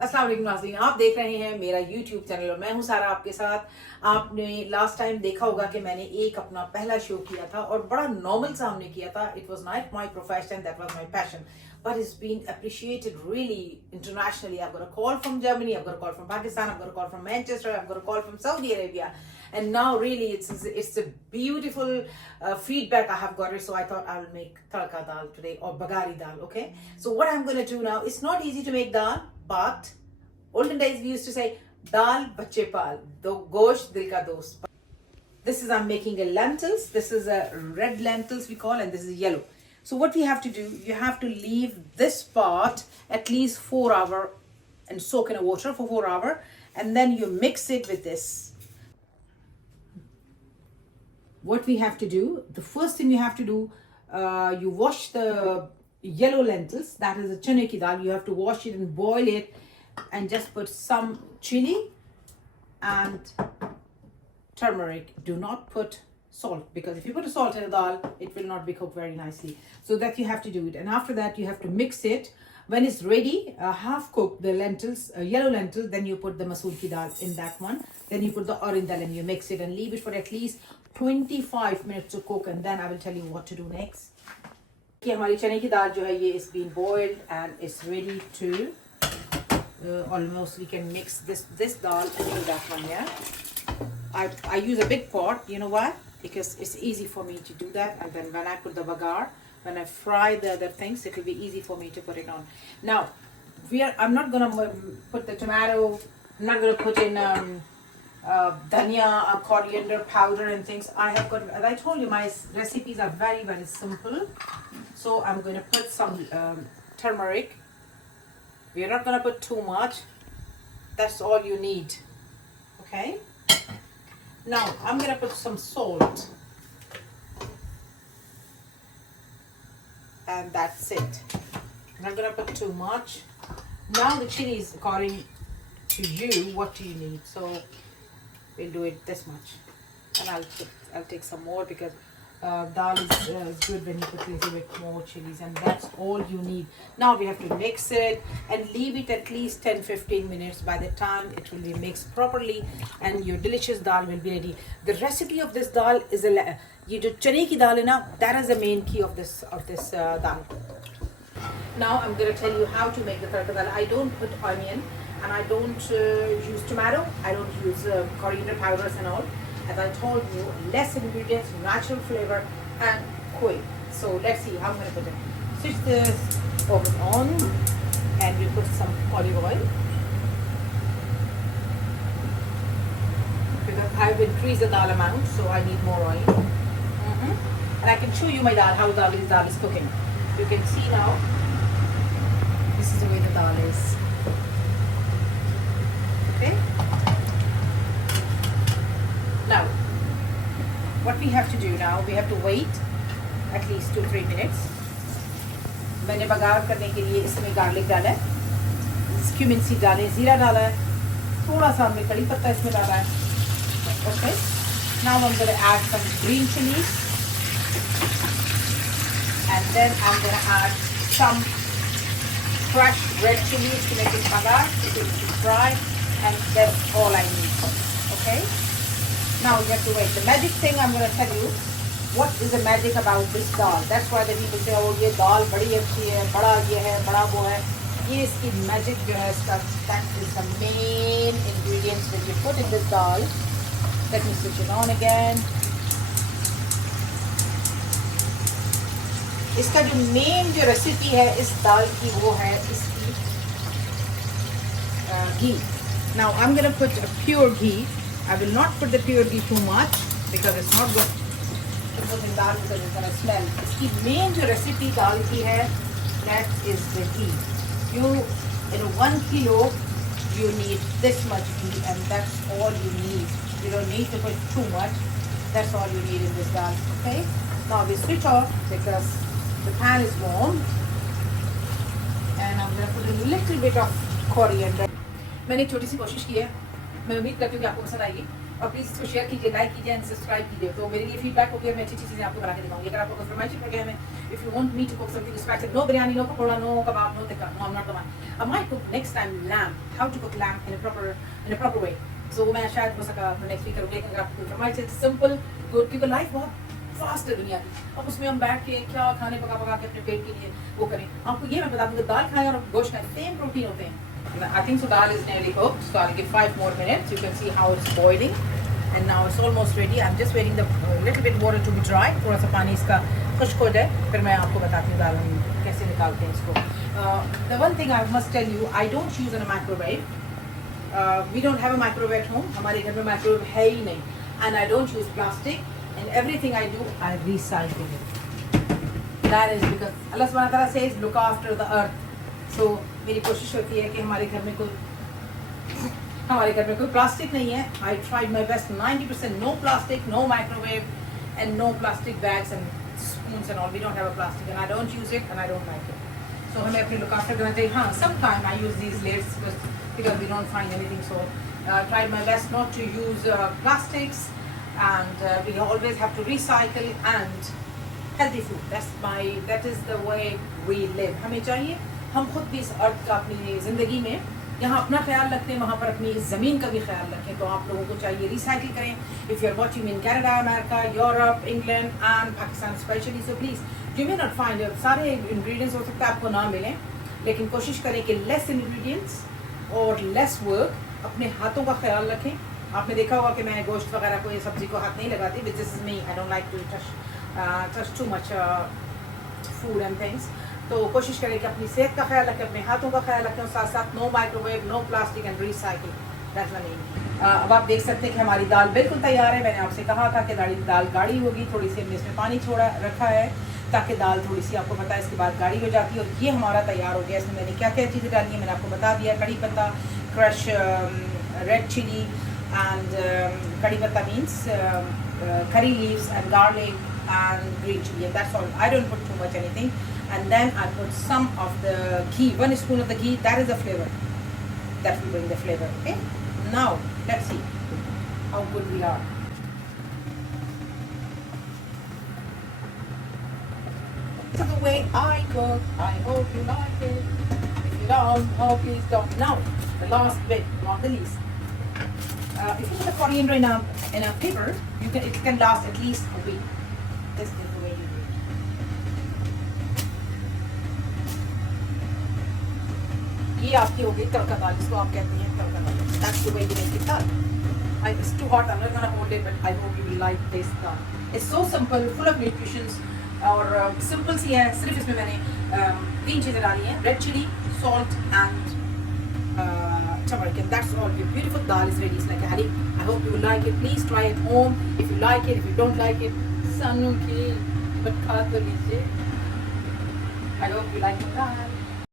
अस्सलाम वालेकुम नाज़रीन, आप देख रहे हैं मेरा YouTube चैनल और मैं हूं सारा आपके साथ। आपने लास्ट टाइम देखा होगा कि मैंने एक अपना पहला शो किया था और बड़ा नॉर्मल सा हमने किया था। It was not my profession, that was my passion, but it's been appreciated really internationally. I've got a call from Germany, I've got a call from Pakistan, I've got a call from Manchester, I've got a call from Saudi Arabia, and now really it's a beautiful feedback I have got it. So I thought I'll make tadka dal today, or bagari dal. Okay, so what I'm going to do now, it's not easy to make dal, but olden days we used to say dal bacche pal, do gosht dil ka dost. This is, I'm making a lentils. This is a red lentils we call, and this is yellow. So what we have to do, you have to leave this part at least 4 hours and soak in a water for 4 hours, and then you mix it with this. What we have to do, the first thing you have to do, you wash the yellow lentils, that is a chane ki dal. You have to wash it and boil it, and just put some chili and turmeric. Do not put salt, because if you put a salt in a dal, it will not be cooked very nicely. So that you have to do it, and after that you have to mix it. When it's ready, half cooked the lentils, yellow lentil, then you put the masoor ki dal in that one. Then you put the orange dal and you mix it and leave it for at least 25 minutes to cook, and then I will tell you what to do next. कि हमारी चने की दाल जो है ये is being boiled and it's ready to almost we can mix this dal and do that one. Yeah, I use a big pot. You know why? Because it's easy for me to do that, and then when I put the bagar, when I fry the other things, it will be easy for me to put it on. Now I'm not gonna put the tomato, I'm not gonna put in dhania, coriander powder and things. I have got, as I told you, my recipes are very, very simple. So I'm going to put some turmeric. We are not going to put too much. That's all you need. Okay. Now I'm going to put some salt. And that's it. I'm not going to put too much. Now the chilies, according to you, what do you need? So we'll do it this much. And I'll take some more, because dal is good when you put a little bit more chilies, and that's all you need. Now we have to mix it and leave it at least 10-15 minutes. By the time it will be mixed properly, and your delicious dal will be ready. The recipe of this dal is ये जो चने की दाल है ना, that is the main key of this dal. Now I'm going to tell you how to make the tadka dal. I don't put onion, and I don't use tomato. I don't use coriander powders and all. As I told you, less ingredients, natural flavor, and quick. So let's see how I'm going to put it. Switch the oven on, and you put some olive oil, because I've increased the dal amount, so I need more oil. And I can show you my dal, how dal is cooking. You can see now. This is the way the dal is. Okay. Now, what we have to do now, we have to wait at least 2-3 minutes. मैंने बघार करने के लिए इसमें garlic डाला है, cumin seed डाले, जीरा डाला है, थोड़ा सा हमने कड़ी पत्ता इसमें डाला है. Okay. Now I'm going to add some green chilies, and then I'm going to add some fresh red chilies to make it bagar. It will be dry, and that's all I need. Okay. Now you have to wait. The magic thing I'm going to tell you, what is the magic about this dal? That's why the people say, oh, ये दाल बड़ी अच्छी है, बड़ा ये है, बड़ा वो है. ये इसकी magic जो है इसका, that is the main ingredients that you put in this dal. Let me switch it on again. इसका जो main जो recipe है इस दाल की, वो है इसकी ghee. Now I'm going to put a pure ghee. I will not put the pure ghee too much, because it's not good to put in dal, because it's going to smell. इसकी main जो recipe दाल की है, that is the ghee. You, in 1 kilo, you need this much ghee, and that's all you need. You don't need to put too much. That's all you need in this dal. Okay. Now we switch off, because the pan is warm, and I'm going to put a little bit of coriander. मैंने छोटी सी कोशिश की है, मैं उम्मीद करती हूँ कि आपको पसंद आएगी. और प्लीज़ इसको शेयर कीजिए, लाइक कीजिए एंड सब्सक्राइब कीजिए। तो मेरे लिए फीडबैक होगी, मैं अच्छी अच्छी चीज़ें आपको बना के दिखाऊंगी। अगर आपको कोई फरमाइश है मैं, if you want me to cook something special, no biryani, no pakora, no kebab, no tikka, no, I am not the one. I might cook next time lamb, how to cook lamb in a proper way. So वो मैं शायद हो सका next week करूँगी। लेकिन अगर आपको कोई फरमाइश है, सिंपल गुड, क्योंकि लाइफ बहुत फास्ट है दुनिया की। अब उसमें हम बैठ के क्या खाने पका पका के अपने पेट के लिए वो करें। आपको ये मैं बता दूँ, दाल खाएं और गोश्त खाएं, सेम प्रोटीन होते हैं। I think so dal is nearly cooked, so I'll give 5 more minutes. You can see how it's boiling, and now it's almost ready. I'm just waiting the little bit water to be dry. थोड़ा सा पानी इसका खुश्क हो जाए, फिर मैं आपको बताती हूँ दाल हम कैसे निकालते हैं इसको. The one thing I must tell you, I don't use in a microwave. We don't have a microwave at home. हमारे घर में microwave है ही नहीं. And I don't use plastic. And everything I do, I recycle it. That is because Allah Subhanahu wa Taala says, look after the earth. So मेरी कोशिश होती है कि हमारे घर में कोई प्लास्टिक नहीं है. I tried my best, 90% no plastic, no microwave, and no plastic bags and spoons and all. We don't have a plastic, and I don't use it, and I don't like it. So हमें अपने look after करना चाहिए. हाँ, sometime I use these lids because we don't find anything. So tried my best not to use plastics, and we always have to recycle and healthy food. That is the way we live. हमें चाहिए हम खुद भी इस अर्थ का अपनी ज़िंदगी में यहाँ अपना ख्याल रखते हैं, वहाँ पर अपनी इस ज़मीन का भी ख्याल रखें. तो आप लोगों को चाहिए रिसाइकिल करें. If you are watching in Canada, America, Europe, England and Pakistan especially, so please you may not find सारे इंग्रेडिएंट्स हो सकता है आपको ना मिलें, लेकिन कोशिश करें कि लेस इंग्रेडिएंट्स और लेस वर्क, अपने हाथों का ख्याल रखें. आपने देखा होगा कि मैं गोश्त वगैरह को, ये सब्ज़ी को हाथ नहीं लगाती. Which this is me, I don't like to touch too much food and things. तो कोशिश करें कि अपनी सेहत का ख्याल रखें, अपने हाथों का ख्याल रखें, और साथ साथ no microwave, no plastic and recycle. That's the main. अब आप देख सकते हैं कि हमारी दाल बिल्कुल तैयार है. मैंने आपसे कहा था कि दाल गाढ़ी होगी. थोड़ी सी हमने इसमें पानी छोड़ा रखा है ताकि दाल थोड़ी सी, आपको पता है, इसके बाद गाढ़ी हो जाती है. और ये हमारा तैयार हो गया. इसमें मैंने क्या क्या चीज़ें डाली हैं मैंने आपको बता दिया. कड़ी पत्ता, क्रश रेड चिली, एंड कड़ी पत्ता means curry leaves and garlic and green chili, and that's all. I don't put too much anything. And then I put some of the ghee, 1 spoon of the ghee. That is the flavor. That will bring the flavor. Okay. Now let's see how good we are. This is the way I cook. I hope you like it. If you don't, oh please don't. Now the last bit, not the least. If you put the coriander in a paper, it can last at least a week. This is the way you do it. ये आपकी हो गई तड़का दाल, जिसको आप कहते हैं तड़का दाल. That's the way you make it dal. It's too hot. I'm not gonna hold it, but I hope you will like this dal. It's so simple, full of nutrition, और simple सी है. सिर्फ इसमें मैंने 3 चीज़ें डाली हैं: red chilli, salt and turmeric, and that's all. Your beautiful dal is ready. It's like a honey. I hope you will like it. Please try it home. If you like it, if you don't like it, sanu ki but खा तो लीजिए. I hope you like the dal.